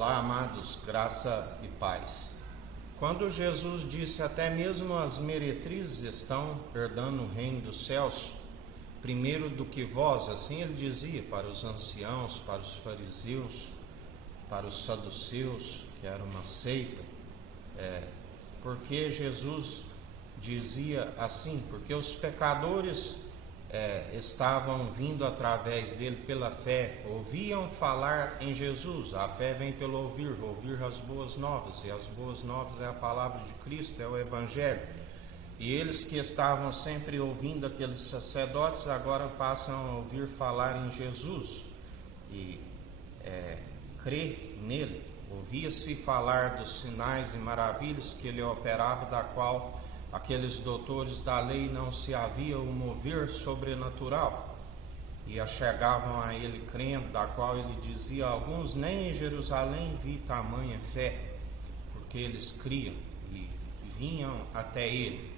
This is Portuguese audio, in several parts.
Olá, amados, graça e paz. Quando Jesus disse até mesmo as meretrizes estão herdando o reino dos céus, primeiro do que vós, assim ele dizia para os anciãos, para os fariseus, para os saduceus, que era uma seita. Porque Jesus dizia assim? Porque os pecadores estavam vindo através dele pela fé, ouviam falar em Jesus. A fé vem pelo ouvir as boas novas, e as boas novas é a palavra de Cristo, é o Evangelho. E eles que estavam sempre ouvindo aqueles sacerdotes, agora passam a ouvir falar em Jesus e crer nele. Ouvia-se falar dos sinais e maravilhas que ele operava, da qual aqueles doutores da lei não se havia o mover sobrenatural, e achegavam a ele crendo, da qual ele dizia a alguns: nem em Jerusalém vi tamanha fé, porque eles criam e vinham até ele.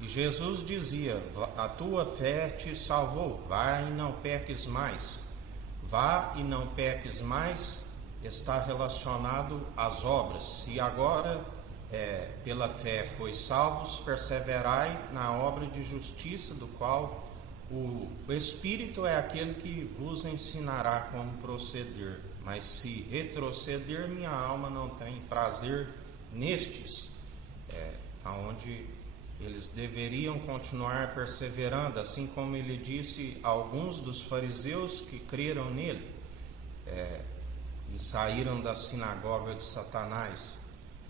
E Jesus dizia: a tua fé te salvou, vai e não peques mais. Vá e não peques mais está relacionado às obras. Se agora pela fé foi salvos, perseverai na obra de justiça, do qual o Espírito é aquele que vos ensinará como proceder. Mas se retroceder, minha alma não tem prazer nestes. Aonde eles deveriam continuar perseverando, assim como ele disse a alguns dos fariseus que creram nele e saíram da sinagoga de Satanás.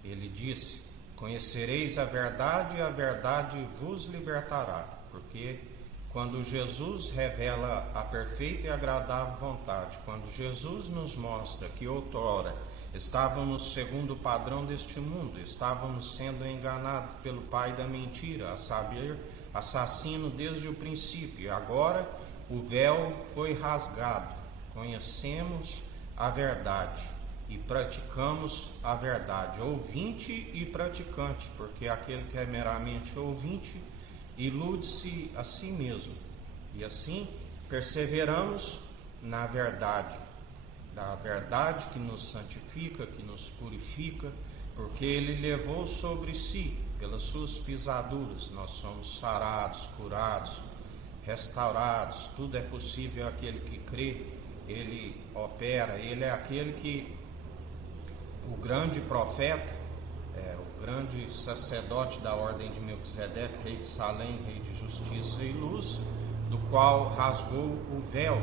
Ele disse: conhecereis a verdade e a verdade vos libertará. Porque quando Jesus revela a perfeita e agradável vontade, quando Jesus nos mostra que outrora estávamos segundo o padrão deste mundo, estávamos sendo enganados pelo pai da mentira, a saber, assassino desde o princípio, e agora o véu foi rasgado, conhecemos a verdade e praticamos a verdade, ouvinte e praticante, porque aquele que é meramente ouvinte ilude-se a si mesmo. E assim perseveramos na verdade, da verdade que nos santifica, que nos purifica, porque ele levou sobre si, pelas suas pisaduras, nós somos sarados, curados, restaurados. Tudo é possível àquele que crê. Ele opera, ele é aquele que, o grande profeta, o grande sacerdote da ordem de Melquisedeque, rei de Salém, rei de justiça e luz, do qual rasgou o véu.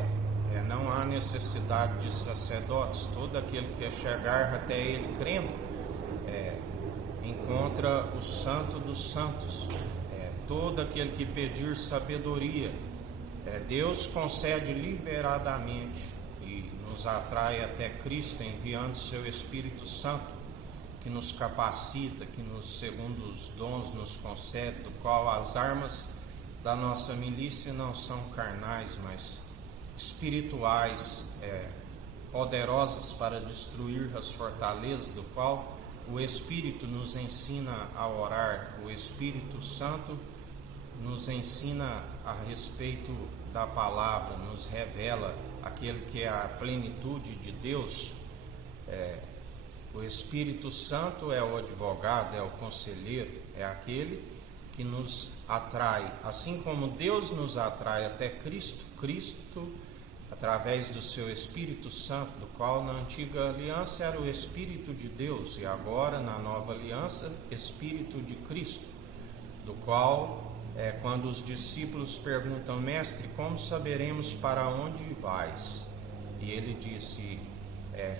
Não há necessidade de sacerdotes. Todo aquele que chegar até ele crendo encontra o santo dos santos. Todo aquele que pedir sabedoria, Deus concede liberadamente e nos atrai até Cristo, enviando seu Espírito Santo, que nos capacita, que segundo os dons nos concede, do qual as armas da nossa milícia não são carnais, mas espirituais, poderosas para destruir as fortalezas, do qual o Espírito nos ensina a orar. O Espírito Santo nos ensina a respeito da palavra, nos revela aquele que é a plenitude de Deus. O Espírito Santo é o advogado, é o conselheiro, é aquele que nos atrai, assim como Deus nos atrai até Cristo. Cristo, através do seu Espírito Santo, do qual na antiga aliança era o Espírito de Deus, e agora na nova aliança, Espírito de Cristo, do qual quando os discípulos perguntam: mestre, como saberemos para onde vais? E ele disse: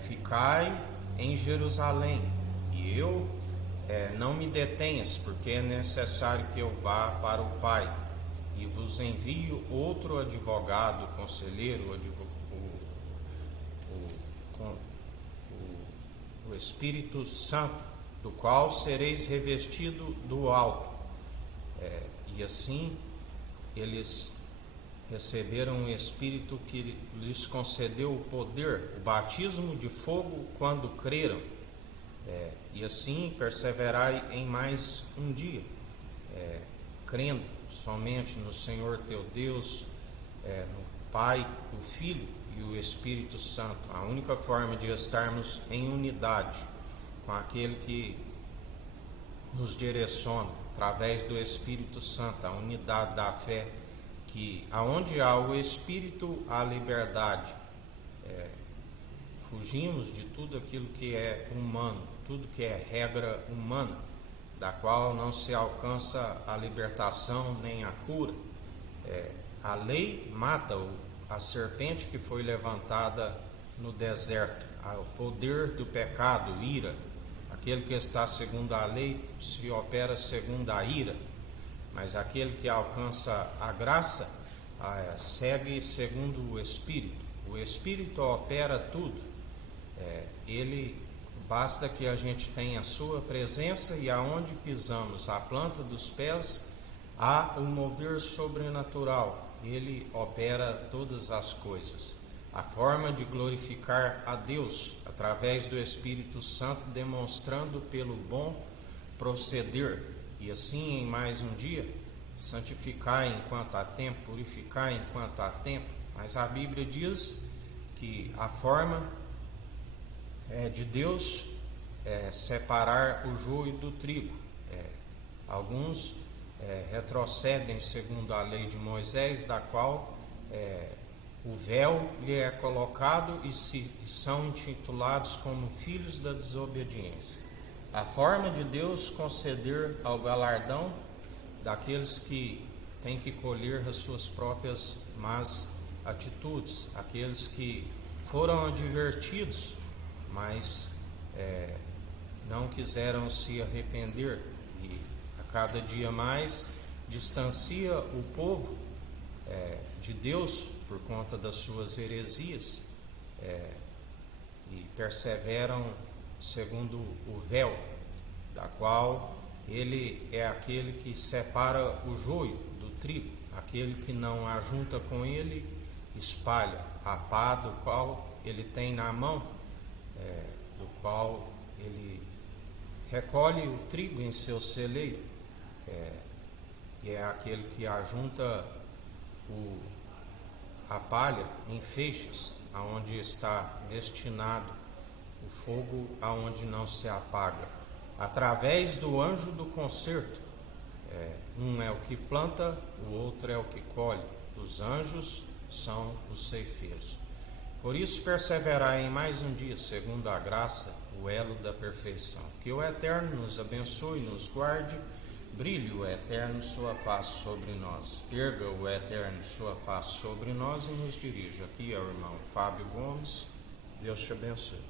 ficai em Jerusalém, e eu não me detenhas, porque é necessário que eu vá para o Pai, e vos envio outro advogado, conselheiro, o Espírito Santo, do qual sereis revestido do alto. E assim eles receberam o Espírito que lhes concedeu o poder, o batismo de fogo, quando creram. E assim perseverai em mais um dia, crendo somente no Senhor teu Deus, no Pai, o Filho e e o Espírito Santo. A única forma de estarmos em unidade com aquele que nos direciona através do Espírito Santo, a unidade da fé, que aonde há o Espírito, há liberdade. Fugimos de tudo aquilo que é humano, tudo que é regra humana, da qual não se alcança a libertação nem a cura. A lei mata a serpente que foi levantada no deserto. O poder do pecado, ira. Aquele que está segundo a lei se opera segundo a ira, mas aquele que alcança a graça segue segundo o Espírito. O Espírito opera tudo. Ele basta que a gente tenha a sua presença, e aonde pisamos a planta dos pés, há um mover sobrenatural. Ele opera todas as coisas. A forma de glorificar a Deus através do Espírito Santo, demonstrando pelo bom proceder, e assim em mais um dia santificar enquanto há tempo, purificar enquanto há tempo. Mas a Bíblia diz que a forma de Deus é separar o joio do trigo. Alguns retrocedem segundo a lei de Moisés, da qual o véu lhe é colocado e são intitulados como filhos da desobediência. A forma de Deus conceder ao galardão daqueles que têm que colher as suas próprias más atitudes, aqueles que foram advertidos, mas não quiseram se arrepender, e a cada dia mais distancia o povo de Deus por conta das suas heresias, e perseveram segundo o véu, da qual ele é aquele que separa o joio do trigo. Aquele que não ajunta com ele espalha. A pá do qual ele tem na mão, do qual ele recolhe o trigo em seu celeiro, e é aquele que ajunta a palha em feixes, aonde está destinado o fogo, aonde não se apaga, através do anjo do concerto. Um é o que planta, o outro é o que colhe. Os anjos são os ceifeiros. Por isso perseverai em mais um dia, segundo a graça, o elo da perfeição. Que o Eterno nos abençoe, nos guarde. Brilhe o Eterno sua face sobre nós. Erga o Eterno sua face sobre nós e nos dirija. Aqui é o irmão Fábio Gomes. Deus te abençoe.